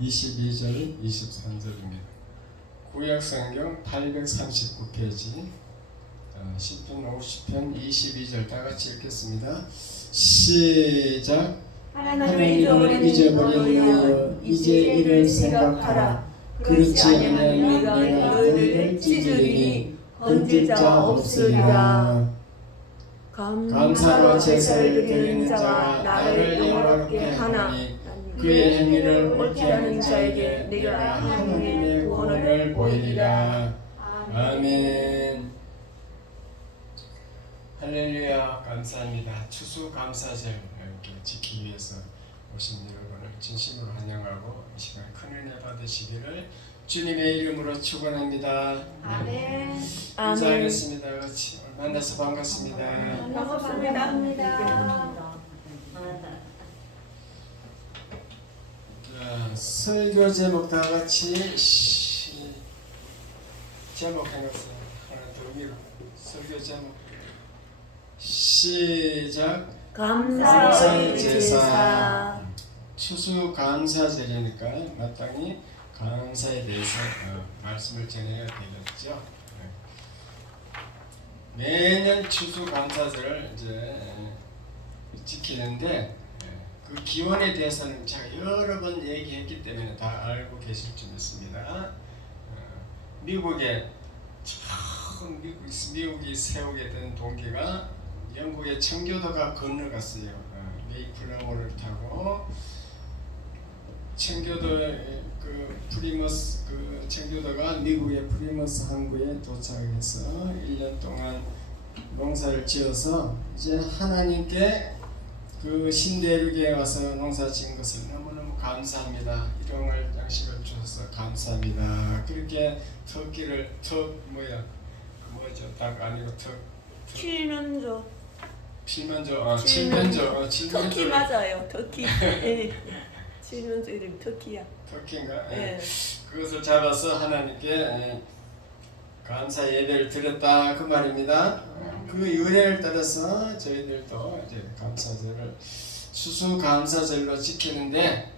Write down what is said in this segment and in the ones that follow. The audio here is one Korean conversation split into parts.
22절 23절입니다. 구약성경 839페이지 10편 50편 22절 다같이 읽겠습니다. 시작. 하나님을 잊어버린 너희여 이제 이를 생각하라. 그렇지 않으면 내가 너희를 찢으리니 건질 자 없으리라. 감사로 제사를 드리는 자가 나를 영화롭게 하나 그의 행위를 옳게 하는 자에게 내가 하나님의 구원을 보이리라. 아멘. 할렐루야. 감사합니다. 추수감사절 지키기 위해서 오신 여러분을 진심으로 환영하고 이 시간 큰 은혜 받으시기를 주님의 이름으로 축원합니다. 아멘. 인사하겠습니다. 만나서 반갑습니다. 반갑습니다. 설교 제목 다 같이 제목 해놨어요. 하나 더 위로 설교 제목 시작. 감사의 제사. 추수감사절이니까 마땅히 감사에 대해서 말씀을 전해야 되겠죠. 매년 추수감사절을 이제 지키는데 그 기원에 대해서는 제가 여러 번 얘기했기 때문에 다 알고 계실 줄 믿습니다. 미국에 처음 미국이 세우게 된 동기가 영국의 청교도가 건너갔어요. 메이플라워를 타고 청교도의 프리머스 청교도가 미국의 프리머스 항구에 도착해서 1년 동안 농사를 지어서 이제 하나님께 그 신대륙에 와서 농사 지은 것을 너무너무 감사합니다. 일용할 양식을 주셔서 감사합니다. 그렇게 터키를 닭 아니고 칠면조. 칠면조 터키 맞아요. 터키. 칠면조 이름 터키야. 터키인가? 네. 그것을 잡아서 하나님께 감사 예배를 드렸다 그 말입니다. 그 의례를 따라서 저희들도 이제 감사절을 추수감사절로 지키는데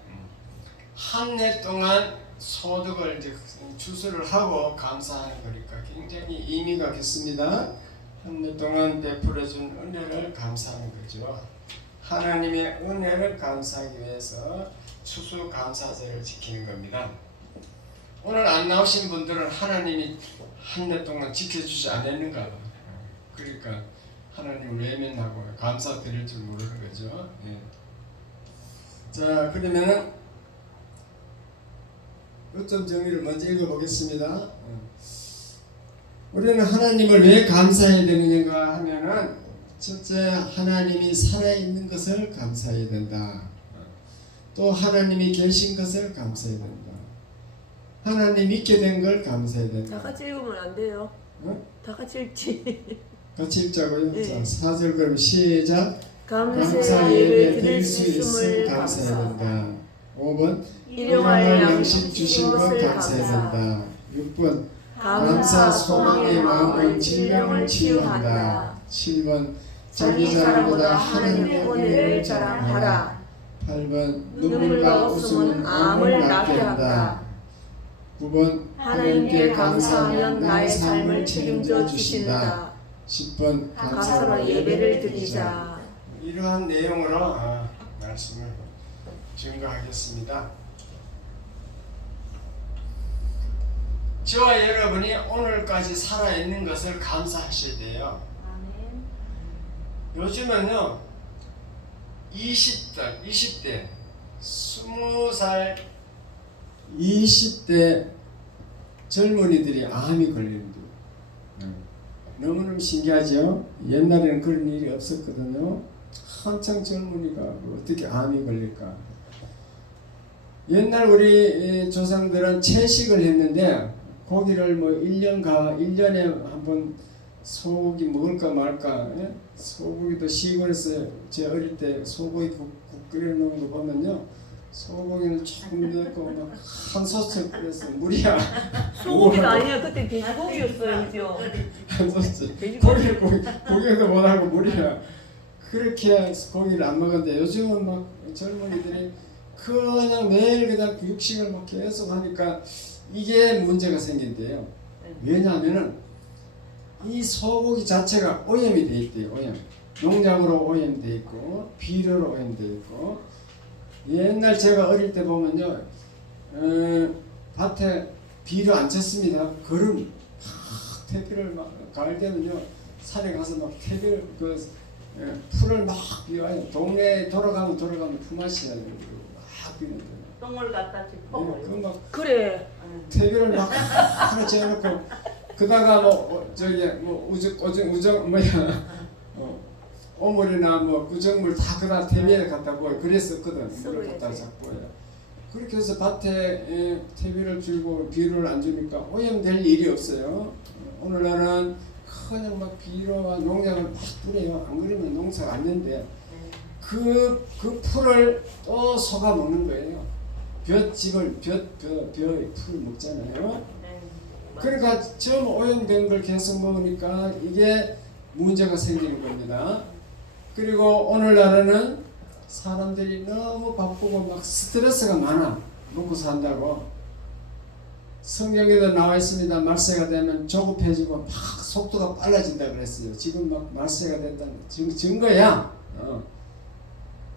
한 해 동안 소득을 이제 추수를 하고 감사하는 거니까 굉장히 의미가 깊습니다. 한 해 동안 베풀어준 은혜를 감사하는 거죠. 하나님의 은혜를 감사하기 위해서 추수감사절을 지키는 겁니다. 오늘 안 나오신 분들은 하나님이 한 해 동안 지켜주지 않았는가 봐. 그러니까 하나님을 외면하고 감사드릴 줄 모르는 거죠. 예. 자, 그러면은 요점 정리를 먼저 읽어보겠습니다. 우리는 하나님을 왜 감사해야 되느냐 하면은 첫째, 하나님이 살아있는 것을 감사해야 된다. 또 하나님이 계신 것을 감사해야 된다. 하나님 믿게 된 걸 감사해야 된다. 다 같이 읽으면 안 돼요. 다 같이 읽지. 같이 읽자고요. 네. 자, 4절 그럼 시작. 감사 예배 드릴 수 있음을 감사해야 된다. 5번 일용할 양식 주신 것 감사해야 된다. 6번 감사 소망의 마음은 질병을 치유한다. 7번 자기 자랑보다 하나님의 은혜를 자랑하라. 8번 눈물과 웃음은 암을 낫게 한다. 9번 하나님께 감사하면 나의 삶을 책임져 주신다. 10번 감사로 예배를 드리자. 이러한 내용으로 말씀을 증거하겠습니다. 저와 여러분이 오늘까지 살아있는 것을 감사하셔야 돼요. 요즘은요 20대 20살 20대 젊은이들이 암이 걸리는 거예요. 너무너무 신기하죠? 옛날에는 그런 일이 없었거든요. 한창 젊은이가 어떻게 암이 걸릴까? 옛날 우리 조상들은 채식을 했는데 고기를 1년에 한 번 소고기 먹을까 말까. 소고기도 시골에서 제 어릴 때 소고기 국 끓여 놓은 거 보면요, 소고기는 조금 넣고 막 한 소스 끓여서 물이야. 소고기가 아니야. 그때 돼지고기였어요. 그죠? 한 소스 고기도 못하고 물이야. 그렇게 고기를 안 먹었는데 요즘은 막 젊은이들이 그냥 매일 그냥 육식을 막 계속 하니까 이게 문제가 생긴대요. 왜냐하면은 이 소고기 자체가 오염이 돼 있대요. 오염. 농약으로 오염돼 있고 비료로 오염돼 있고. 옛날 제가 어릴 때 보면요, 밭에 비료 안 쳤습니다. 거름 막 퇴비를 막 가을 되면요 산에 가서 막 퇴비를 풀을 막 비워요. 동네에 돌아가면 품앗이야. 막 비는데. 똥을 갖다 짚어버려. 그막 그래. 퇴비를 막 하나 재놓고 그다가 오물이나 뭐 구정물 다 그다 퇴비에 갖다 부어 그랬었거든. 물을 갖다 잡고요. 그렇게 해서 밭에 퇴비를 주고 비료를 안 주니까 오염될 일이 없어요. 오늘날은 그냥 막 비료와 농약을 막 뿌려요. 안 그러면 농사가 안 된대요. 그 풀을 또 소가 먹는 거예요. 벼의 풀을 먹잖아요. 그러니까 처음 오염된 걸 계속 먹으니까 이게 문제가 생기는 겁니다. 그리고 오늘날에는 사람들이 너무 바쁘고 막 스트레스가 많아. 먹고 산다고. 성경에도 나와 있습니다. 말세가 되면 조급해지고 막 속도가 빨라진다 그랬어요. 지금 막 말세가 된다는 증거야.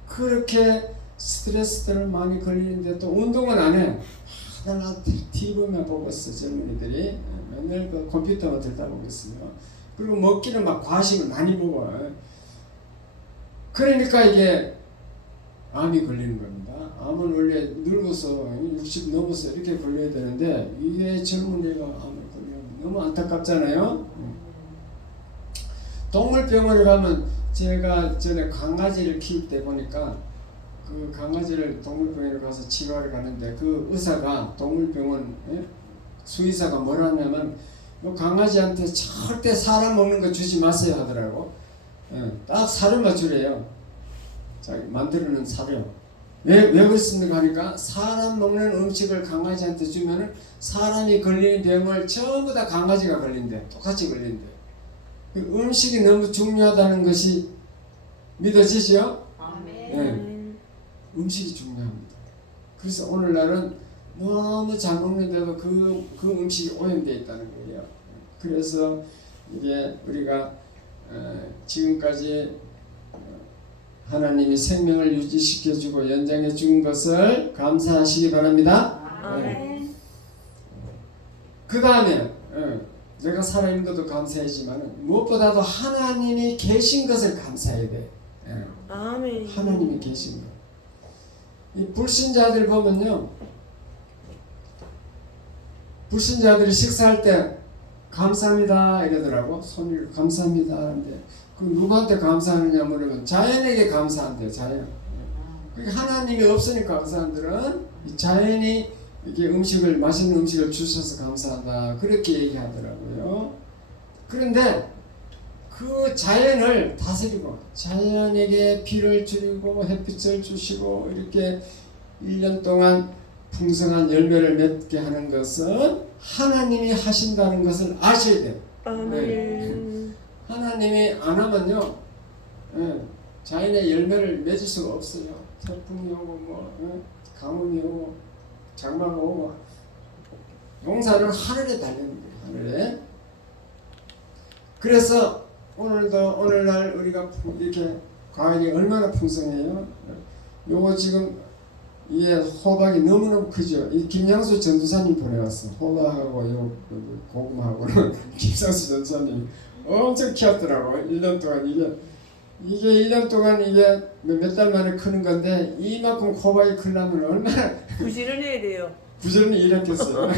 그렇게 스트레스들을 많이 걸리는데 또 운동은 안 해. 하나 TV만 보고 있어. 젊은이들이 맨날 그 컴퓨터만 들다 보고 있어요. 그리고 먹기는 막 과식을 많이 먹어. 그러니까 이게 암이 걸리는 겁니다. 암은 원래 늙어서 60 넘어서 이렇게 걸려야 되는데 이게 젊은이가 암을 걸리면 너무 안타깝잖아요. 동물병원에 가면 제가 전에 강아지를 키울 때 보니까 그 강아지를 동물병원에 가서 치료하러 가는데 그 의사가 동물병원 수의사가 뭐라 하냐면 강아지한테 절대 사람 먹는 거 주지 마세요 하더라고. 딱 사료만 주래요. 자기 만들어놓은 사료. 왜 그렇습니까 하니까 사람 먹는 음식을 강아지한테 주면은 사람이 걸리는 병을 전부 다 강아지가 걸린대. 똑같이 걸린대. 그 음식이 너무 중요하다는 것이 믿어지죠? 아멘. 음식이 중요합니다. 그래서 오늘날은 너무 잘 먹는데도 그 음식이 오염되어 있다는 거예요. 그래서 이게 우리가 지금까지 하나님이 생명을 유지시켜주고 연장해 준 것을 감사하시기 바랍니다. 아멘. 그 다음에 내가 살아있는 것도 감사하지만 무엇보다도 하나님이 계신 것을 감사해야 돼. 아멘. 하나님이 계신 것. 이 불신자들 보면요, 불신자들이 식사할 때 감사합니다 이러더라고. 손을 감사합니다 하는데 그 누구한테 감사하느냐 물으면 자연에게 감사한대요. 자연. 그러니까 하나님이 없으니까 그 사람들은 자연이 이렇게 맛있는 음식을 주셔서 감사한다 그렇게 얘기하더라고요. 그런데 그 자연을 다스리고 자연에게 비를 주고 햇빛을 주시고 이렇게 1년 동안 풍성한 열매를 맺게 하는 것은 하나님이 하신다는 것을 아셔야 돼요. 아멘. 하나님이 안 하면요, 자연의 열매를 맺을 수가 없어요. 태풍이 오고 가뭄이 오고 장마가 오고 농사는 하늘에 달리는 거예요. 하늘에. 그래서 오늘날 우리가 이렇게 과일이 얼마나 풍성해요. 요거 지금 이게 호박이 너무너무 크죠. 이 김양수 전도사님 보내왔어. 호박하고 요 고구마하고는 김양수 전도사님 엄청 키웠더라고. 1년 동안 이게 1년 동안 이게 몇 달 만에 크는 건데 이만큼 호박이 크려면 얼마나 부지런해야 돼요. 부지런히 일했겠어요.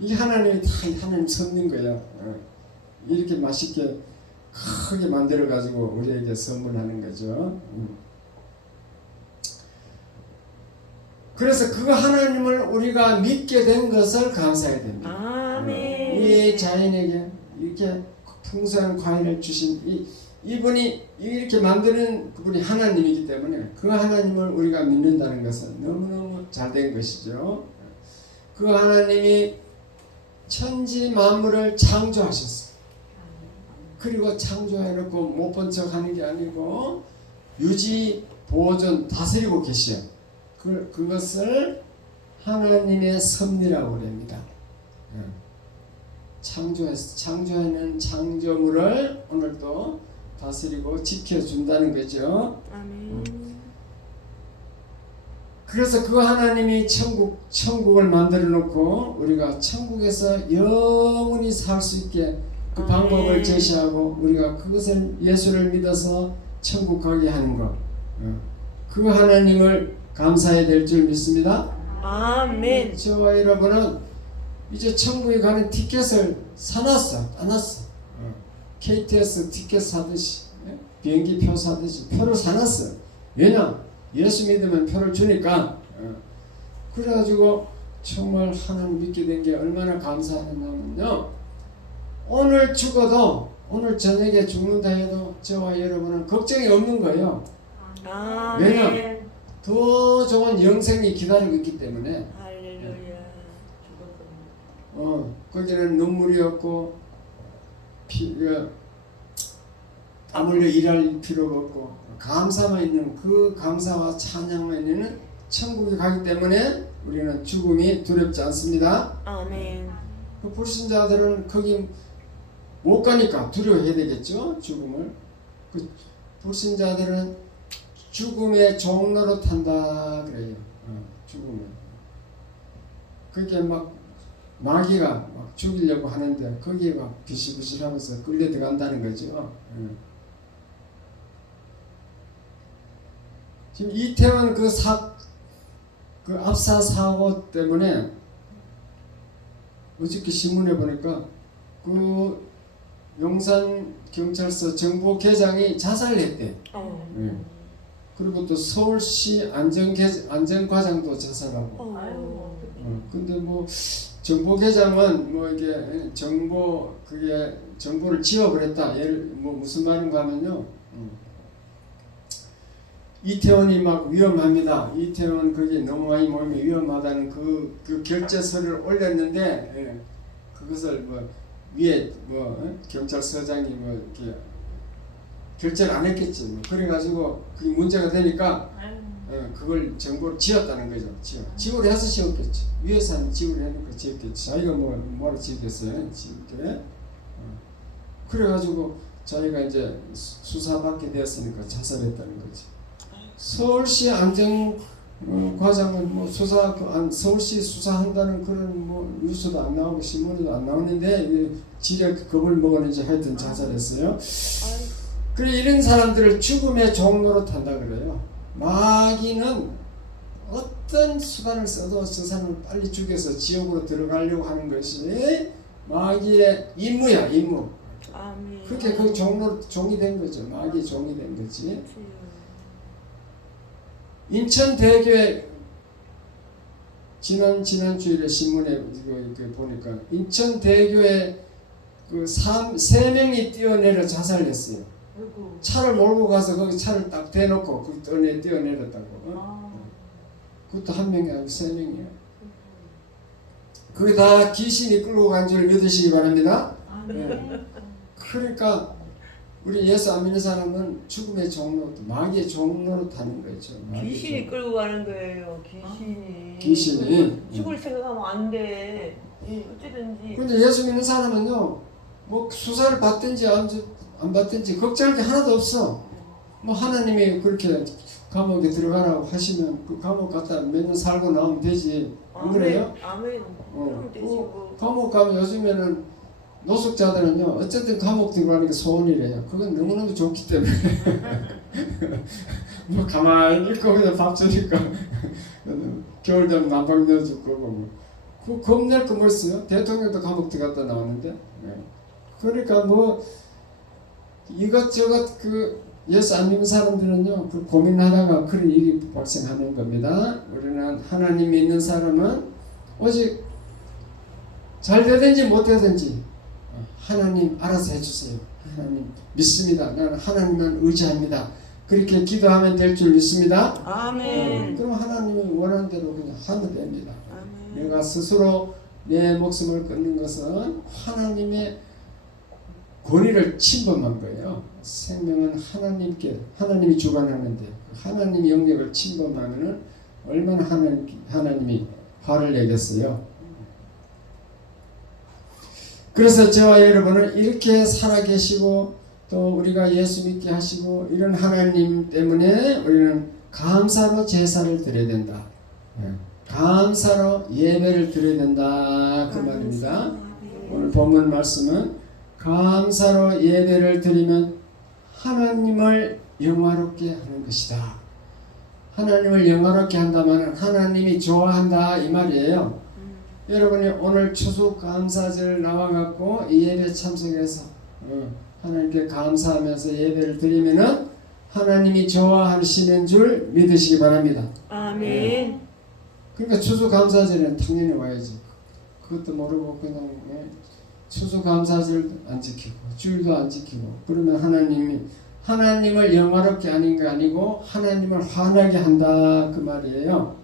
이게 하나님이 다 하나님 섭는 거야. 이렇게 맛있게 크게 만들어 가지고 우리에게 선물하는 거죠. 그래서 그 하나님을 우리가 믿게 된 것을 감사해야 됩니다. 아멘. 이 자연에게 이렇게 풍성한 과일을 주신 이분이 이렇게 만드는 그분이 하나님이기 때문에 그 하나님을 우리가 믿는다는 것은 너무너무 잘된 것이죠. 그 하나님이 천지 만물을 창조하셨어요. 그리고 창조해놓고 못 본 척 하는 게 아니고 유지, 보존, 다스리고 계셔요. 그것을 하나님의 섭리라고 합니다. 창조하는 창조물을 오늘도 다스리고 지켜준다는 거죠. 아멘. 그래서 그 하나님이 천국을 만들어 놓고 우리가 천국에서 영원히 살 수 있게 그 방법을 제시하고 우리가 그것을 예수를 믿어서 천국 가게 하는 것. 그 하나님을 감사해야 될 줄 믿습니다. 아멘. 저와 여러분은 이제 천국에 가는 티켓을 사놨어. 따놨어. KTX 티켓 사듯이 비행기 표 사듯이 표를 사놨어. 왜냐? 예수 믿으면 표를 주니까. 그래가지고 정말 하나님 믿게 된 게 얼마나 감사하냐면요. 오늘 죽어도 오늘 저녁에 죽는다 해도 저와 여러분은 걱정이 없는 거예요. 아멘. 왜냐? 더 좋은 영생이 기다리고 있기 때문에. 할렐루야. 거기는 눈물이 없고 땀 흘려 일할 필요가 없고 감사만 있는 그 감사와 찬양만 있는 천국에 가기 때문에 우리는 죽음이 두렵지 않습니다. 아멘. 그 불신자들은 거기 못 가니까 두려워해야 되겠죠. 죽음을. 그 불신자들은 죽음의 종로로 탄다 그래요. 죽음을. 그게 막 마귀가 막 죽이려고 하는데 거기에 막 비실비실하면서 끌려 들어간다는 거죠. 지금 이태원 그 압사 사고 때문에 어저께 신문에 보니까 그 용산 경찰서 정보계장이 자살했대. 그리고 또 서울시 안전과장도 자살하고. 근데 뭐 정보계장은 뭐 이게 정보를 지워버렸다. 뭐 무슨 말인가 하면요. 이태원이 막 위험합니다. 이태원 거기 너무 많이 모이면 위험하다는 그 결재서를 올렸는데 그것을 뭐 위에 경찰서장이 뭐 이렇게 결재를 안 했겠지. 뭐 그래가지고 그게 문제가 되니까 그걸 정보를 지웠다는 거죠. 지우를 해서 지웠겠지. 위에서 지우를 해놓고 지웠겠지. 자기가 뭐라 지웠겠어요. 지울게. 그래가지고 자기가 이제 수사받게 되었으니까 자살했다는 거지. 서울시 안전과장은 뭐 서울시 수사한다는 그런 뭐 뉴스도 안 나오고 신문에도 안 나오는데 지력 겁을 먹었는지 하여튼 자살했어요. 그래 이런 사람들을 죽음의 종로로 탄다 그래요. 마귀는 어떤 수단을 써도 저 사람을 빨리 죽여서 지옥으로 들어가려고 하는 것이 마귀의 임무야, 임무. 아멘. 그렇게 그 종이 된 거죠. 마귀의 종이 된 거지. 인천대교에 지난 주일에 신문에 이거 보니까 인천대교에 그 3명이 뛰어내려 자살했어요. 차를 몰고 가서 거기 차를 딱 대놓고 그 뛰어내렸다고. 그것도 한 명이 아니고 3명이에요. 그게 다 귀신이 끌고 간 줄 믿으시기 바랍니다. 그러니까 우리 예수 안 믿는 사람은 죽음의 종로, 마귀의 종로로 타는 거죠. 귀신이 끌고 가는 거예요. 귀신이. 죽을 생각하면 안 돼. 어찌든지. 근데 예수 믿는 사람은요, 뭐 수사를 받든지 안 받든지 걱정할 게 하나도 없어. 뭐 하나님이 그렇게 감옥에 들어가라고 하시면 그 감옥 갔다 몇 년 살고 나오면 되지. 안 그래요? 아멘. 그럼 되지 뭐. 감옥 가면 요즘에는 노숙자들은요 어쨌든 감옥 들어가는 게 소원이래요. 그건 너무너무 좋기 때문에 뭐 가만히 있고 그냥 밥 주니까 겨울 되면 난방 넣어줄 거고 뭐. 그 겁낼 거 뭐 있어요? 대통령도 감옥 들어갔다 나왔는데. 그러니까 뭐 이것저것 그 예수 안 믿는 사람들은요 그 고민하다가 그런 일이 발생하는 겁니다. 우리는 하나님 믿는 사람은 오직 잘 되든지 못 되든지 하나님 알아서 해주세요. 하나님 믿습니다. 나는 하나님만 의지합니다. 그렇게 기도하면 될 줄 믿습니다. 아멘. 그럼 하나님이 원하는 대로 그냥 하면 됩니다. 아멘. 내가 스스로 내 목숨을 끊는 것은 하나님의 권위를 침범한 거예요. 생명은 하나님이 주관하는데 하나님의 영역을 침범하면은 얼마나 하나님이 화를 내겠어요. 그래서 저와 여러분은 이렇게 살아계시고 또 우리가 예수 믿게 하시고 이런 하나님 때문에 우리는 감사로 제사를 드려야 된다. 감사로 예배를 드려야 된다. 그 말입니다. 오늘 본문 말씀은 감사로 예배를 드리면 하나님을 영화롭게 하는 것이다. 하나님을 영화롭게 한다면 하나님이 좋아한다 이 말이에요. 여러분이 오늘 추수감사절 나와갖고 이 예배 참석해서 하나님께 감사하면서 예배를 드리면은 하나님이 좋아하시는 줄 믿으시기 바랍니다. 아멘. 그러니까 추수감사절에는 당연히 와야지. 그것도 모르고 그냥 추수감사절 안 지키고 주일도 안 지키고 그러면 하나님을 영화롭게 하는 게 아니고 하나님을 화나게 한다 그 말이에요.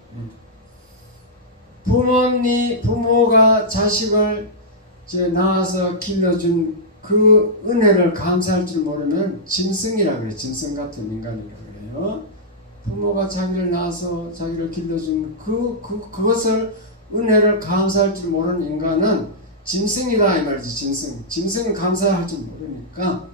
부모가 자식을 낳아서 길러준 그 은혜를 감사할 줄 모르면 짐승이라 그래. 짐승 같은 인간이라 그래요. 부모가 자기를 낳아서 자기를 길러준 그것을 은혜를 감사할 줄 모르는 인간은 짐승이다 이 말이지. 짐승은 감사할 줄 모르니까.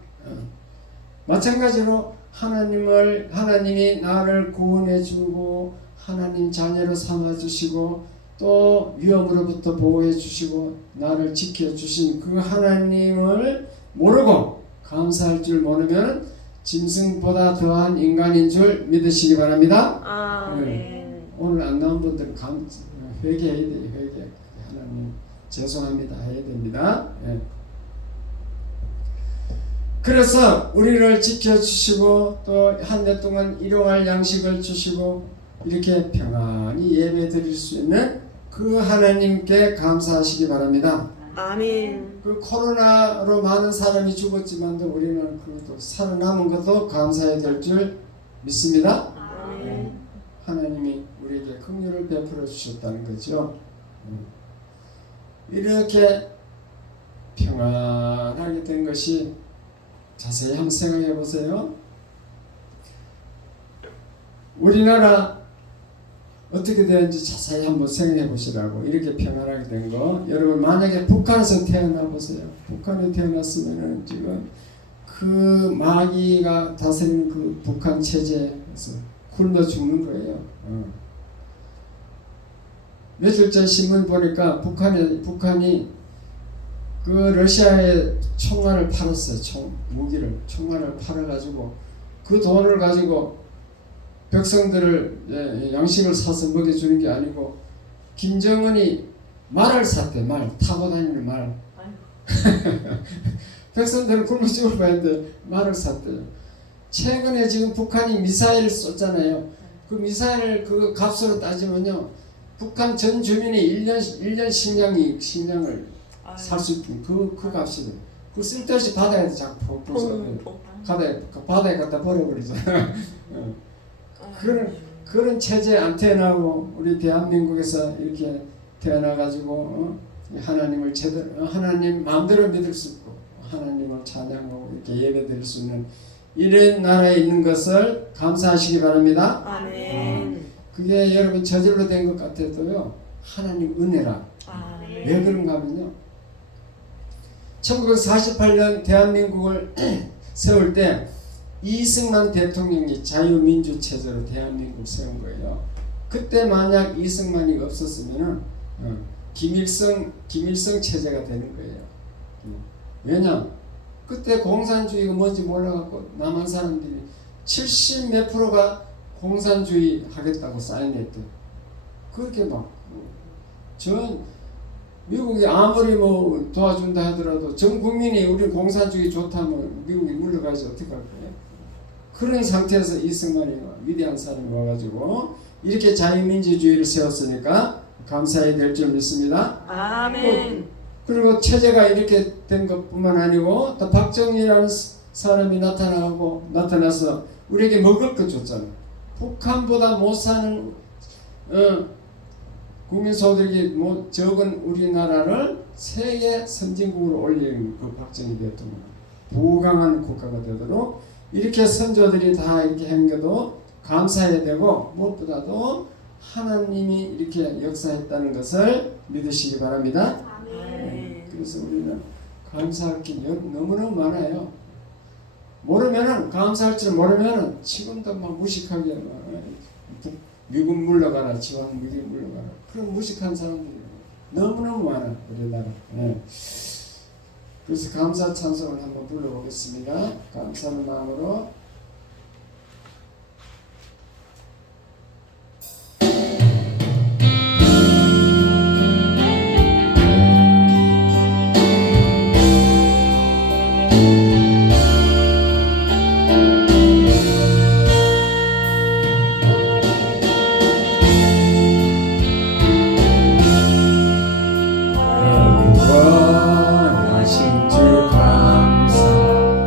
마찬가지로 하나님이 나를 구원해 주고 하나님 자녀로 삼아 주시고 또 위험으로부터 보호해 주시고 나를 지켜 주신 그 하나님을 모르고 감사할 줄 모르면 짐승보다 더한 인간인 줄 믿으시기 바랍니다. 아멘. 오늘 안 나온 분들은 회개해야 돼요. 회개. 하나님 죄송합니다 해야 됩니다. 그래서 우리를 지켜주시고 또 한 해 동안 일용할 양식을 주시고 이렇게 평안히 예배 드릴 수 있는 그 하나님께 감사하시기 바랍니다. 아멘. 그 코로나로 많은 사람이 죽었지만도 우리는 그래도 살아남은 것도 감사해야 될 줄 믿습니다. 아멘. 하나님이 우리에게 긍휼을 베풀어 주셨다는 거죠. 이렇게 평안하게 된 것이 자세히 한번 생각해 보세요. 우리나라 어떻게 되는지 자세히 한번 생각해 보시라고. 이렇게 평안하게 된 거. 여러분 만약에 북한에서 태어나 보세요. 북한에 태어났으면은 지금 그 마귀가 다스리는 그 북한 체제에서 굶어 죽는 거예요. 며칠 전 신문 보니까 북한이 그 러시아에 총알을 팔았어요. 총알을 팔아가지고 그 돈을 가지고 백성들을 양식을 사서 먹여주는 게 아니고 김정은이 말을 샀대. 말 타고 다니는 말. 백성들은 굶어 죽을 뻔했는데 말을 샀대요. 최근에 지금 북한이 미사일을 썼잖아요. 그 미사일 그 값으로 따지면요, 북한 전 주민이 1년 식량을 살 수 있는 그 값이래. 그 쓸데없이 바다에 자꾸 바다에 갖다 버려버리잖아. 그런 체제에 안 태어나고 우리 대한민국에서 이렇게 태어나가지고 하나님을 제대로 하나님 마음대로 믿을 수 있고 하나님을 찬양하고 이렇게 예배드릴 수 있는 이런 나라에 있는 것을 감사하시기 바랍니다. 아멘. 그게 여러분 저절로 된 것 같아도요, 하나님 은혜라. 아멘. 왜 그런가 하면요, 1948년 대한민국을 세울 때 이승만 대통령이 자유민주 체제로 대한민국을 세운 거예요. 그때 만약 이승만이 없었으면은 김일성 체제가 되는 거예요. 왜냐? 그때 공산주의가 뭔지 몰라갖고 남한 사람들이 70 몇 프로가 공산주의 하겠다고 사인했대. 그렇게 막 전 미국이 아무리 뭐 도와준다 하더라도 전 국민이 우리 공산주의 좋다면 미국이 물러가지 어떻게 할 거예요? 그런 상태에서 이승만이 위대한 사람이 와가지고 이렇게 자유민주주의를 세웠으니까 감사해야 될 줄 믿습니다. 아멘. 그리고 체제가 이렇게 된 것뿐만 아니고 또 박정희라는 사람이 나타나서 우리에게 먹을 거 줬잖아요. 북한보다 못 사는 국민소득이 적은 우리나라를 세계 선진국으로 올린 그 박정희 대통령, 부강한 국가가 되도록 이렇게 선조들이 다 이렇게 한 것도 감사해야 되고, 무엇보다도 하나님이 이렇게 역사했다는 것을 믿으시기 바랍니다. 아멘. 그래서 우리는 감사할 게 너무너무 많아요. 모르면은 감사할 줄 모르면은 지금도 막 무식하게 막 미국 물러가라, 지방 미국 물러가라 그런 무식한 사람들이 너무너무 많아 우리나라. 네. 그래서 감사 찬송을 한번 불러보겠습니다. 감사하는 마음으로. 구원하신 주 감사,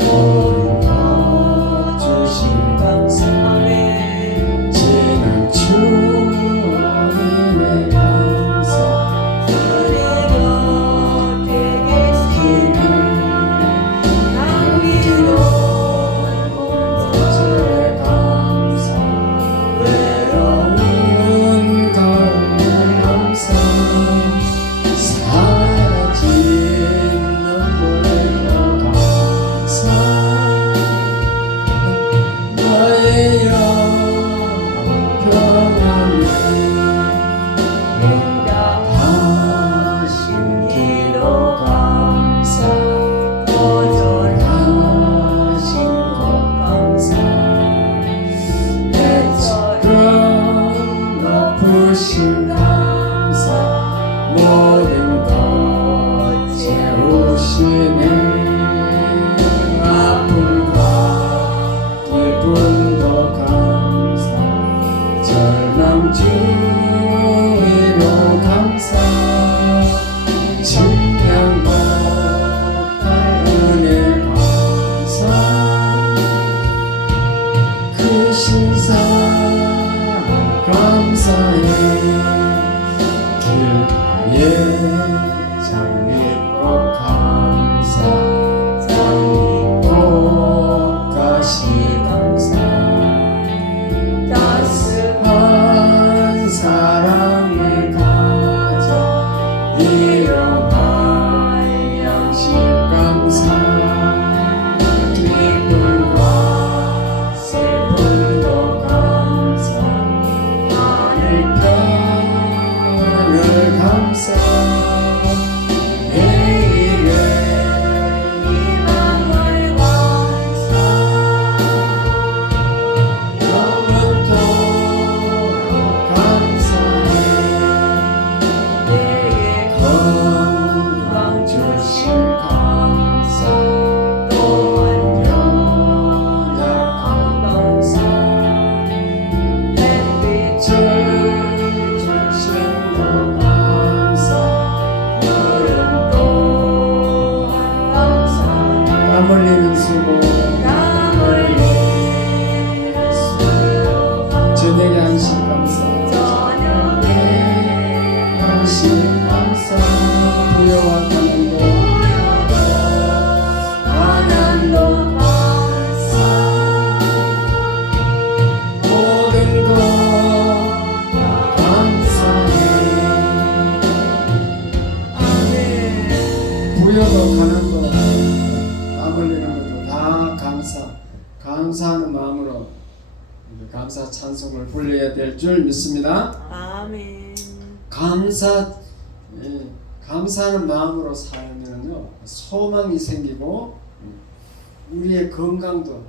모든 것 주신 감사, 지난 추억의 감사, 그대 곁에 계시는 감기로운 주의 감사, 외로운 가운데 감사, 사라진 눈물로 감사, 나의 영혼 평안에 응답하신 기도 감사, 거절하신 것 감사, 애처럼 높으신 감사, 모든 것 채우시네. 아픔과 기쁨도 감사, 절망 주위로 감사, 증명 못할 은혜 감사, 크신 사랑 감사해. 길 장미꽃 감사, 장미꽃 가시 감사, 따스한 사랑의 가정, 일용할 양식 감사, 기쁨과 슬픔도 감사, 하늘 편을 감사, 내일의 희망을 감사, 영원토록 감사해. 내게 건강 주신 감사, 또한 연약한 감사, 햇빛을 주심도 감사, 구름 또한 감사, 땀 흘리는 수고, 땀 흘리는 저녁에 안식 감사, 저녁에 안식 감사, 부여와 감도, 하나님도 감사, 모든 것 감사해. 아멘. 부여도 가난도 땀 흘리는 것도 다 감사하는 마음으로 감사 찬송을 불러야 될 줄 믿습니다. 아멘. 감사하는 마음으로 살면요 소망이 생기고 우리의 건강도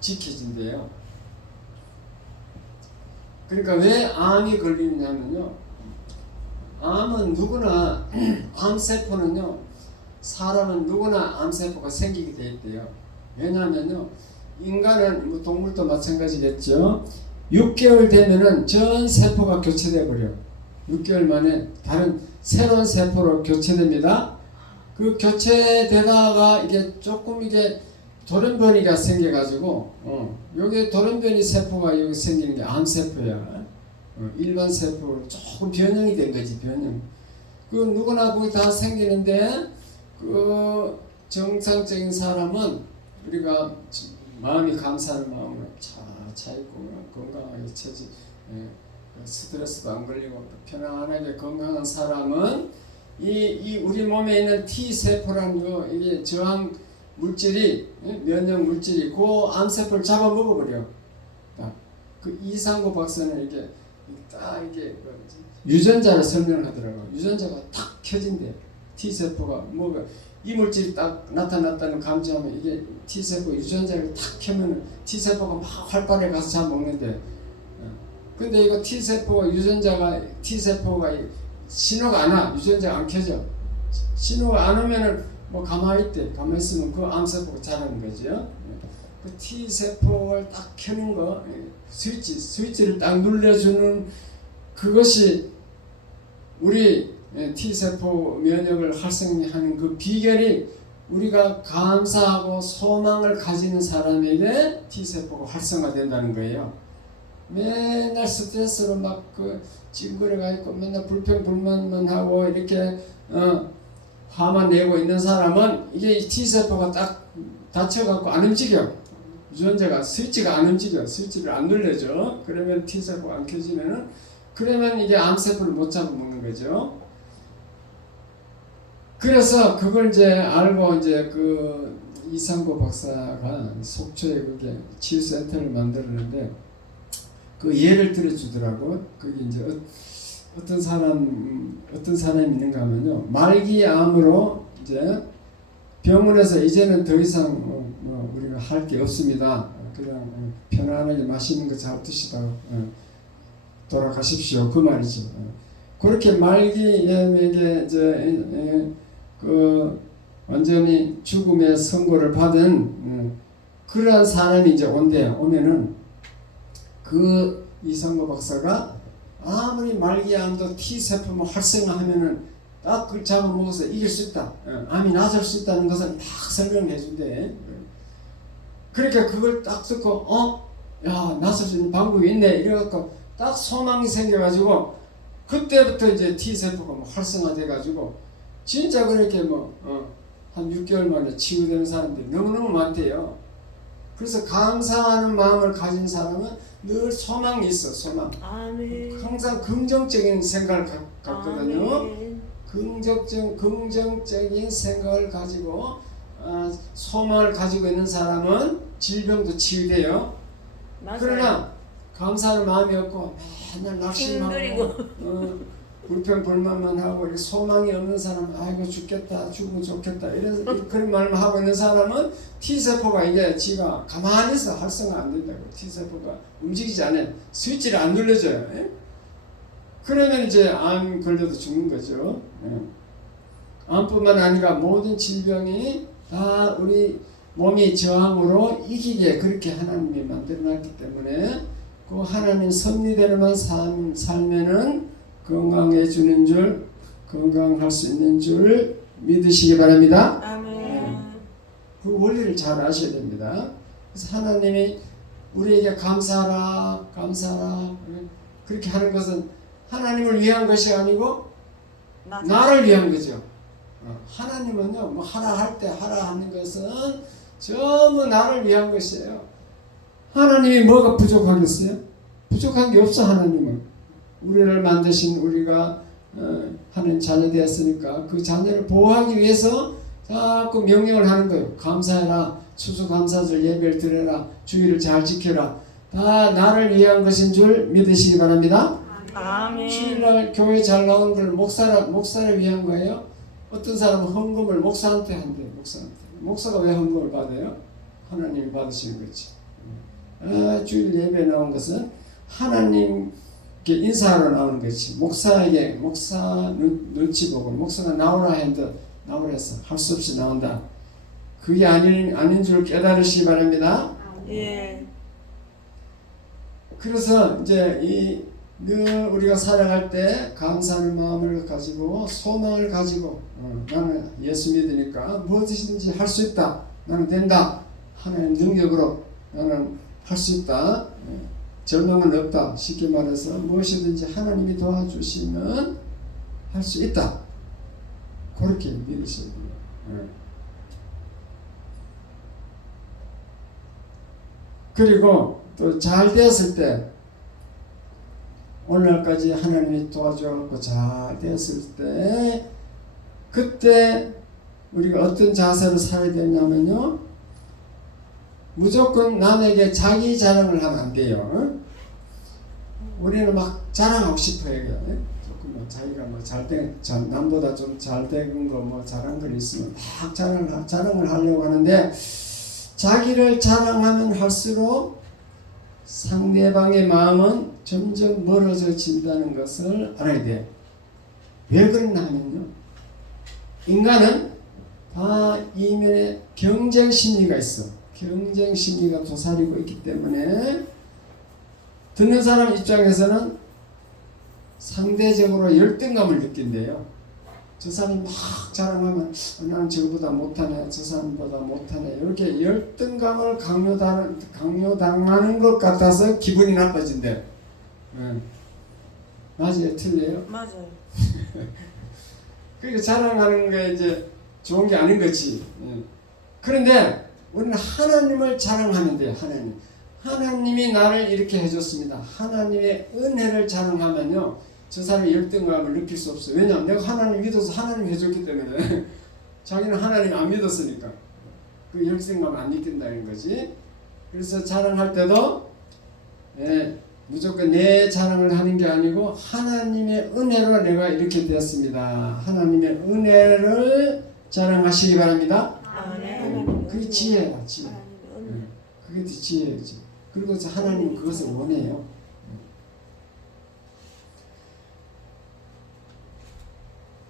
지켜진대요. 그러니까 왜 암이 걸리냐면요, 암은 누구나 암세포는요, 사람은 누구나 암세포가 생기게 돼 있대요. 왜냐하면요, 인간은 뭐 동물도 마찬가지겠죠. 6개월 되면은 전 세포가 교체돼 버려. 6개월 만에 다른 새로운 세포로 교체됩니다. 그 교체되다가 이게 조금 이게 돌연변이가 생겨가지고 여기 돌연변이 세포가 여기 생기는 게 암세포야. 일반 세포로 조금 변형이 된 거지, 변형. 그 누구나 거기 다 생기는데 그 정상적인 사람은 우리가 마음이 감사하는 마음으로 차 있고 건강하게 처지 스트레스도 안 걸리고 편안하게 건강한 사람은 이 우리 몸에 있는 T 세포라는 거 이게 저항 물질이 면역 물질이 그 암세포를 잡아 먹어버려. 그 이상구 박사는 이게 딱 이게 유전자를 설명하더라고. 유전자가 탁 켜진대. T 세포가 뭐가 이 물질이 딱 나타났다는 감지하면 이게 T 세포 유전자를 탁 켜면 T 세포가 막 활발해 가서 잡아먹는데. 근데 이거 T 세포 유전자가 T 세포가 신호가 안 와. 유전자가 안 켜져. 신호가 안 오면은 뭐 가만히 있대. 가만히 있으면 그 암세포가 자라는 거죠. 그 T 세포를 딱 켜는 거, 스위치를 딱 눌러주는 그것이 우리 T 세포 면역을 활성화하는 그 비결이 우리가 감사하고 소망을 가지는 사람에게 T 세포가 활성화된다는 거예요. 맨날 스트레스로 막 찡그려가 있고 맨날 불평불만만 하고 이렇게 화만 내고 있는 사람은 이게 T 세포가 딱 닫혀갖고 안 움직여. 유전자가 스위치가 안 움직여. 스위치를 안 눌러줘. 그러면 T 세포가 안 켜지면은 그러면 이게 암 세포를 못 잡아먹는 거죠. 그래서 그걸 이제 알고 이제 그 이상구 박사가 속초에 그게 치유센터를 만들었는데 그 예를 들어주더라고. 그게 이제 어떤 사람이 있는가 하면요. 말기암으로 이제 병원에서 이제는 더 이상 우리가 할 게 없습니다. 그냥 편안하게 맛있는 거 잘 드시다가 돌아가십시오. 그 말이죠. 그렇게 말기암에게 이제 그 완전히 죽음의 선고를 받은 그러한 사람이 이제 온대요. 오면은 그 이상구 박사가 아무리 말기암도 T세포만 활성화하면은 딱 그걸 잡아먹어서 이길 수 있다. 암이 나설 수 있다는 것을 딱 설명해 준대. 그러니까 그걸 딱 듣고 야 나설 수 있는 방법이 있네 이래갖고 딱 소망이 생겨가지고 그때부터 이제 T세포가 뭐 활성화돼가지고 진짜 그렇게 한 6개월 만에 치유되는 사람들이 너무너무 많대요. 그래서 감사하는 마음을 가진 사람은 늘 소망이 있어. 소망. 아멘. 항상 긍정적인 생각을 갖거든요. 아멘. 긍정적인 생각을 가지고 소망을 가지고 있는 사람은 질병도 치유돼요. 맞아요. 그러나 감사하는 마음이 없고 맨날 낙심하고 불평불만만 하고 이렇게 소망이 없는 사람, 아이고 죽겠다, 죽으면 좋겠다 이런 그런 말만 하고 있는 사람은 T세포가 이제 지가 가만히 있어 활성화 안 된다고. T세포가 움직이지 않아요. 스위치를 안 눌러줘요. 그러면 이제 암 걸려도 죽는 거죠. 암뿐만 아니라 모든 질병이 다 우리 몸이 저항으로 이기게 그렇게 하나님이 만들어놨기 때문에 그 하나님 섭리대로만 살면은 건강해지는 줄, 건강할 수 있는 줄 믿으시기 바랍니다. 아멘. 그 원리를 잘 아셔야 됩니다. 그래서 하나님이 우리에게 감사하라, 감사하라 그렇게 하는 것은 하나님을 위한 것이 아니고 나를 위한 거죠. 하나님은요, 뭐 하라 할 때 하라 하는 것은 전부 나를 위한 것이에요. 하나님이 뭐가 부족하겠어요? 부족한 게 없어. 하나님은 우리를 만드신 우리가 하는 자녀 되었으니까 그 자녀를 보호하기 위해서 자꾸 명령을 하는 거예요. 감사해라, 추수감사절 예배를 드려라, 주의를 잘 지켜라. 다 나를 위한 것인 줄 믿으시기 바랍니다. 아멘. 주일날 교회 잘 나오는 걸 목사를 위한 거예요. 어떤 사람은 헌금을 목사한테 한대요. 목사가 왜 헌금을 받아요? 하나님이 받으시는 거지. 주일 예배 나온 것은 하나님께 인사하러 나오는 것이 목사에게 목사 눈치 보고 목사가 나오라 했는데 나오라 했어. 할 수 없이 나온다. 그게 아닌 줄 깨달으시기 바랍니다. 예. 그래서 이제 늘 우리가 살아갈 때 감사하는 마음을 가지고 소망을 가지고 나는 예수 믿으니까 무엇이든지 할 수 있다. 나는 된다. 하나님 능력으로 나는 할 수 있다. 절망은 없다. 쉽게 말해서 무엇이든지 하나님이 도와주시면 할 수 있다. 그렇게 믿으셔야 돼요. 그리고 또 잘 되었을 때 오늘날까지 하나님이 도와줘갖고 잘 됐을 때 그때 우리가 어떤 자세로 살아야 되냐면요, 무조건 남에게 자기 자랑을 하면 안 돼요. 어? 우리는 막 자랑하고 싶어요. 조금 뭐 자기가 뭐 잘된, 남보다 좀 잘된 거 뭐 잘한 거 있으면 막 자랑을 하려고 하는데, 자기를 자랑하면 할수록 상대방의 마음은 점점 멀어져진다는 것을 알아야 돼요. 왜 그러냐 하면요, 인간은 다 이면에 경쟁 심리가 있어. 경쟁 심리가 도사리고 있기 때문에 듣는 사람 입장에서는 상대적으로 열등감을 느낀대요. 저 사람이 막 자랑하면 나는 저거보다 못하네, 저 사람보다 못하네, 이렇게 열등감을 강요당하는 것 같아서 기분이 나빠진대. 맞아요? 틀려요? 맞아요. 그러니까 자랑하는 게 이제 좋은 게 아닌 거지. 그런데 우리는 하나님을 자랑하면 돼요. 하나님이 나를 이렇게 해줬습니다. 하나님의 은혜를 자랑하면요, 저 사람이 열등감을 느낄 수 없어요. 왜냐하면 내가 하나님 믿어서 하나님이 해줬기 때문에. 자기는 하나님 안 믿었으니까 그 열등감 안 느낀다는 거지. 그래서 자랑할 때도 무조건 내 자랑을 하는 게 아니고 하나님의 은혜로 내가 이렇게 되었습니다. 하나님의 은혜를 자랑하시기 바랍니다. 아멘. 그게 지혜야, 지혜. 그게 지혜지. 그리고 하나님은 그것을 원해요.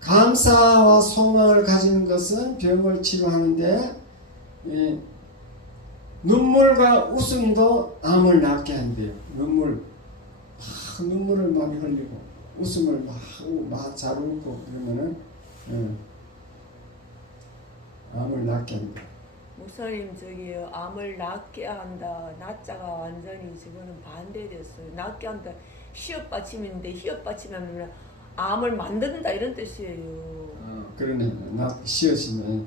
감사와 소망을 가지는 것은 병을 치료하는데, 눈물과 웃음도 암을 낫게 한대요. 눈물을 많이 흘리고 웃음을 막 잘 웃고 그러면은 암을 낫게 한다. 목사님, 저기요, 암을 낫게 한다. 낫자가 완전히 지금은 반대됐어요. 낫게 한다. 시옷 받침인데, 시옷 받침하면 암을 만든다 이런 뜻이에요. 그러네. 시옷이네.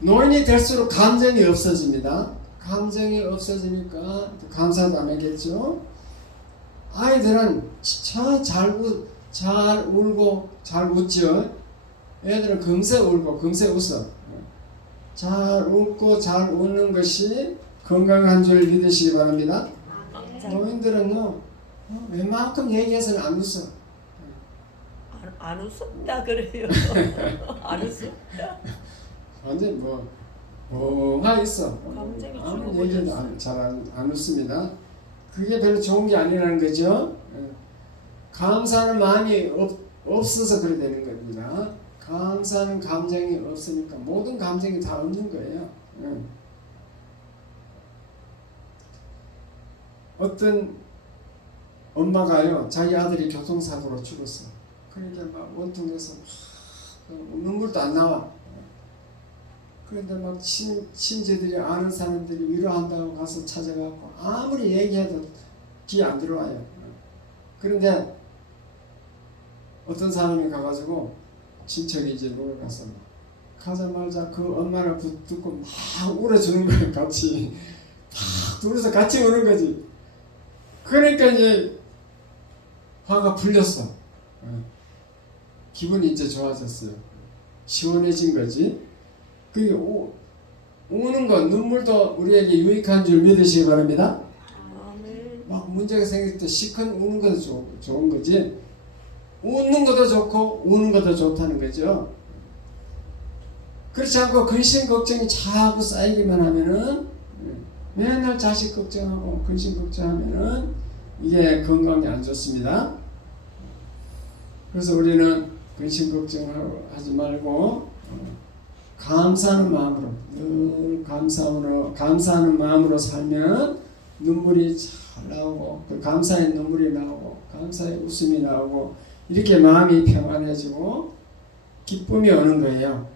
노인이 될수록 감정이 없어집니다. 감정이 없어지니까 감사도 안 하겠죠. 아이들은 잘 울고 잘 웃죠. 애들은 금세 울고 금세 웃어. 잘 웃고 잘 웃는 것이 건강한 줄 믿으시기 바랍니다. 노인들은요, 웬만큼 얘기해서는 안 웃어. 안 웃었다 그래요. 안 웃었다. 완전 멍하 있어. 감정이 아무 얘기도 잘 안 웃습니다. 그게 별로 좋은 게 아니라는 거죠. 감사하는 마음이 없어서 그래 되는 겁니다. 감사하는 감정이 없으니까 모든 감정이 다 없는 거예요. 어떤 엄마가요, 자기 아들이 교통사고로 죽었어. 그러니까 막 원통해서 눈물도 안 나와. 그런데 막 친지들이, 아는 사람들이 위로한다고 가서 찾아가고 아무리 얘기해도 귀에 안 들어와요. 그런데 어떤 사람이 가가지고, 친척이 이제 놀러 가서 가자마자 그 엄마를 붙들고 막 울어주는 거예요. 같이 막 둘이서 같이 우는 거지. 그러니까 이제 화가 풀렸어. 기분이 이제 좋아졌어요. 시원해진 거지. 그 우는 것, 눈물도 우리에게 유익한 줄 믿으시기 바랍니다. 막 문제가 생길 때 시큰 우는 것도 좋은 거지. 웃는 것도 좋고 우는 것도 좋다는 거죠. 그렇지 않고 근심 걱정이 자꾸 쌓이기만 하면은, 맨날 자식 걱정하고 근심 걱정하면은 이게 건강에 안 좋습니다. 그래서 우리는 근심 걱정하지 말고 감사하는 마음으로, 늘 감사하는 마음으로 살면 눈물이 잘 나오고, 그 감사의 눈물이 나오고 감사의 웃음이 나오고, 이렇게 마음이 평안해지고 기쁨이 오는 거예요.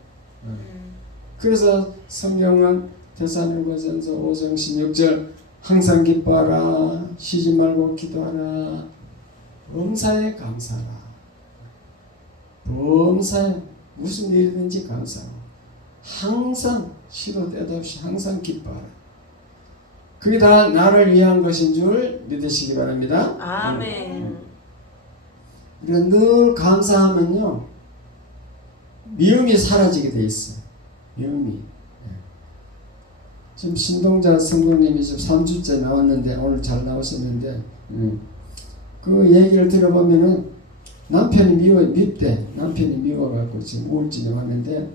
그래서 성경은 데살로니가전서 5장 16절 항상 기뻐하라, 쉬지 말고 기도하라, 범사에 감사하라. 범사에 무슨 일이든지 감사하고 항상 시도 때도 없이 항상 기뻐하라. 그게 다 나를 위한 것인 줄 믿으시기 바랍니다. 아멘. 그러니까 늘 감사하면요 미움이 사라지게 돼 있어. 미움이. 지금 신동자 성도님이 지금 3주째 나왔는데 오늘 잘 나오셨는데 그 얘기를 들어보면은 남편이 밉대. 남편이 미워갖고 지금 우울증이 왔는데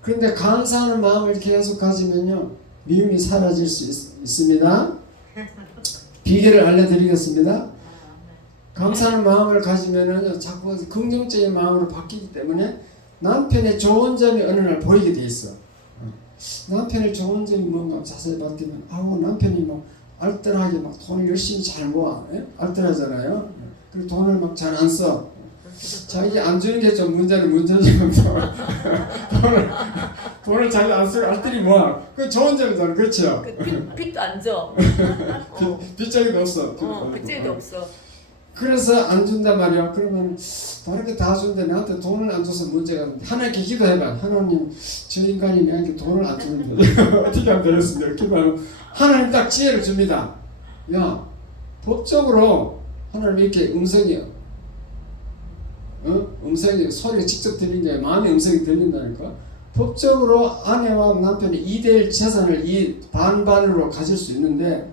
그런데 감사하는 마음을 계속 가지면요 미움이 사라질 수 있습니다. 비결을 알려드리겠습니다. 감사하는 마음을 가지면은 자꾸 긍정적인 마음으로 바뀌기 때문에 남편의 좋은 점이 어느 날 보이게 돼 있어. 남편의 좋은 점이 뭔가 자세히 봤더니 아우 남편이 뭐 알뜰하게 막 돈을 열심히 잘 모아. 알뜰하잖아요. 그리고 돈을 막 잘 안 써. 자기 안 주는 게 좀 문제지. 돈을 잘 안 쓰고 알뜰히 모아. 그 좋은 점이잖아. 그렇죠? 빚도 안 줘. 빚쟁이도 없어. 빚쟁이도 없어. 그래서 안 준단 말이야. 그러면 다르게 다 주는데 나한테 돈을 안 줘서 문제가 있는데 하나님께 기도해봐. 하나님 저 인간이 나한테 돈을 안 주는데 어떻게 하면 되겠습니까? 기도하면 하나님 딱 지혜를 줍니다. 야 법적으로 하나님 이렇게 음성이요. 음성이 소리가 직접 들린 게 마음의 음성이 들린다니까. 법적으로 아내와 남편이 2대1 재산을 반반으로 가질 수 있는데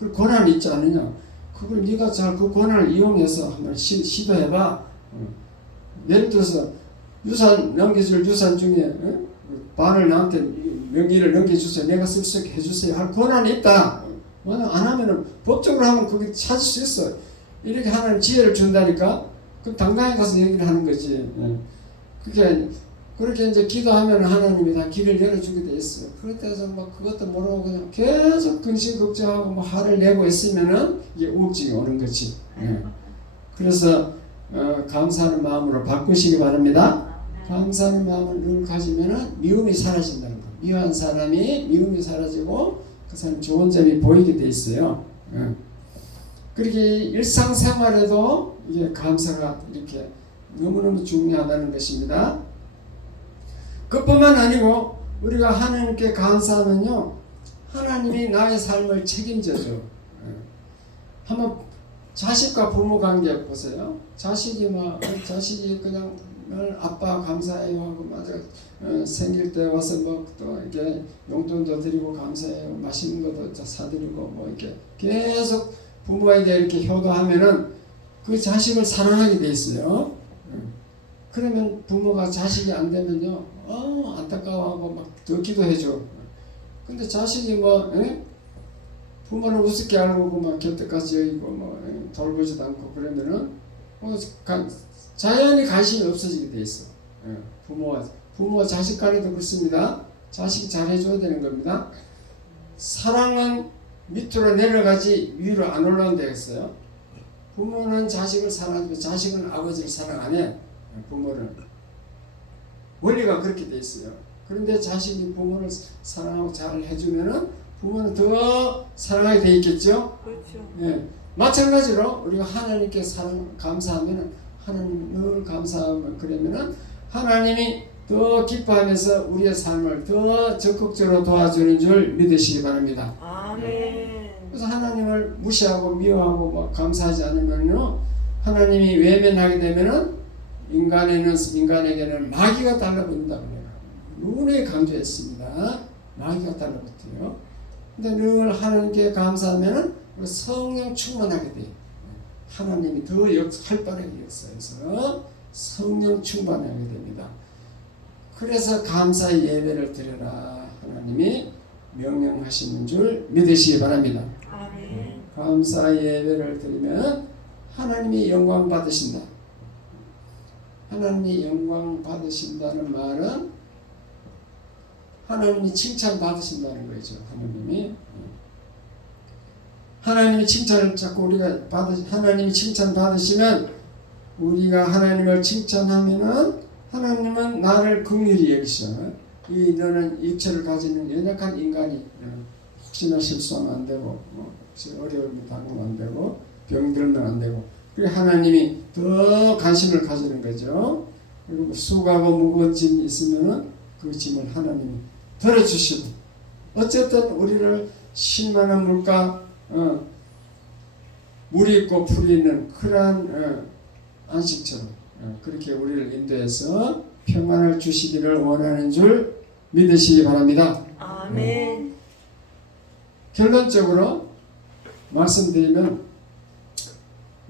그 권한이 있지 않느냐. 그걸 네가 잘 그 권한을 이용해서 한번 시도해봐. 예를 들어서 유산 넘겨줄 유산 중에 반을 나한테 명의를 넘겨주세요. 내가 쓸 수 있게 해주세요. 할 권한이 있다. 만약 안 하면은 법적으로 하면 그게 찾을 수 있어. 이렇게 하나님 지혜를 준다니까. 그럼 당당히 가서 얘기를 하는 거지. 그렇게 이제 기도하면 하나님이 다 길을 열어주게 돼 있어요. 그렇다 해서 막 그것도 모르고 그냥 계속 근심 걱정하고 뭐 화를 내고 있으면은 이게 우울증이 오는 거지. 그래서 감사하는 마음으로 바꾸시기 바랍니다. 감사하는 마음을 늘 가지면은 미움이 사라진다는 거. 미워한 사람이 미움이 사라지고 그 사람 좋은 점이 보이게 돼 있어요. 그렇게 일상생활에도 이게 감사가 이렇게 너무너무 중요하다는 것입니다. 그뿐만 아니고 우리가 하나님께 감사하면요 하나님이 나의 삶을 책임져줘. 한번 자식과 부모 관계 보세요. 자식이 그냥 늘 아빠 감사해요 하고 맞아 생일 때 와서 뭐 또 이렇게 용돈도 드리고 감사해요. 맛있는 것도 사드리고 뭐 이렇게 계속 부모에게 이렇게 효도하면은 그 자식을 사랑하게 돼 있어요. 그러면 부모가 자식이 안 되면요, 안타까워하고 막 더 기도해줘. 근데 자식이 부모를 우습게 알고 막 곁에까지 여기고 돌보지도 않고 그러면은 자연히 관심이 없어지게 돼 있어. 부모와 자식 간에도 그렇습니다. 자식이 잘해줘야 되는 겁니다. 사랑은 밑으로 내려가지 위로 안 올라온다 했어요. 부모는 자식을 사랑하고 자식은 아버지를 사랑 안 해. 부모는 원리가 그렇게 돼 있어요. 그런데 자식이 부모를 사랑하고 잘 해주면은 부모는 더 사랑하게 돼 있겠죠. 그렇죠. 마찬가지로 우리가 하나님께 감사하면은 하나님 늘 감사하면 그러면은 하나님이 더 기뻐하면서 우리의 삶을 더 적극적으로 도와주는 줄 믿으시기 바랍니다. 아멘. 그래서 하나님을 무시하고 미워하고 막 감사하지 않으면요 하나님이 외면하게 되면은 인간에게는 마귀가 달라붙는다 그래요. 눈에 강조했습니다. 마귀가 달라붙어요. 근데 늘 하나님께 감사하면은 성령 충만하게 돼요. 하나님이 더 활발하게 역사해서 성령 충만하게 됩니다. 그래서 감사의 예배를 드려라 하나님이 명령하시는 줄 믿으시기 바랍니다. 아멘. 감사의 예배를 드리면 하나님이 영광 받으신다. 하나님이 영광 받으신다는 말은 하나님이 칭찬 받으신다는 거죠. 하나님이 칭찬을 자꾸 우리가 하나님이 칭찬 받으시면 우리가 하나님을 칭찬하면은 하나님은 나를 긍휼히 여기셔. 너는 육체를 가지는 연약한 인간이 혹시나 실수하면 안 되고 혹시 어려움이 당하면 안 되고 병들면 안 되고 그래 하나님이 더 관심을 가지는 거죠. 그리고 수고하고 무거운 짐이 있으면은 그 짐을 하나님이 덜어주시고 어쨌든 우리를 신만한 물가 물이 있고 풀이 있는 그러한 안식처럼 그렇게 우리를 인도해서 평안을 주시기를 원하는 줄 믿으시기 바랍니다. 아멘. 결론적으로 말씀드리면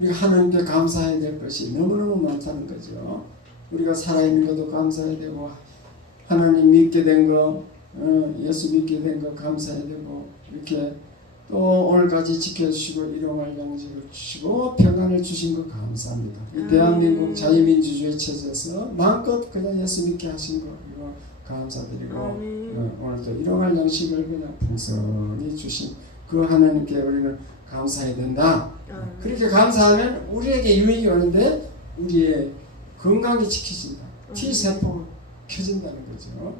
우리가 하나님께 감사해야 될 것이 너무너무 많다는 거죠. 우리가 살아있는 것도 감사해야 되고 하나님 믿게 된 거, 예수 믿게 된 거 감사해야 되고 이렇게 또 오늘까지 지켜주시고 일용할 양식을 주시고 평안을 주신 거 감사합니다. 이 대한민국 자유민주주의 체제에서 마음껏 그냥 예수 믿게 하신 거 이거 감사드리고 오늘도 일용할 양식을 그냥 풍성히 주신 그 하나님께 우리는 감사해야 된다. 그렇게 감사하면 우리에게 유익이 오는데 우리의 건강이 지켜진다. T세포가 켜진다는 거죠.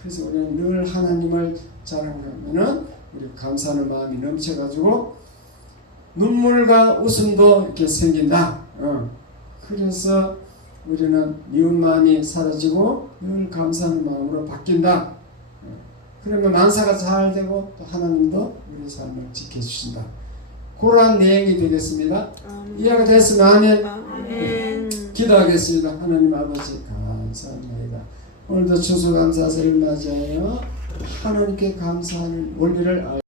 그래서 우리는 늘 하나님을 자랑하면은 우리 감사하는 마음이 넘쳐가지고 눈물과 웃음도 이렇게 생긴다. 그래서 우리는 미운 마음이 사라지고 늘 감사하는 마음으로 바뀐다. 그러면 만사가 잘 되고 또 하나님도 우리 삶을 지켜주신다. 그러한 내용이 되겠습니다. 이해가 됐으면 아멘. 기도하겠습니다. 하나님 아버지 감사합니다. 오늘도 추수감사절을 맞이하여 하나님께 감사하는 원리를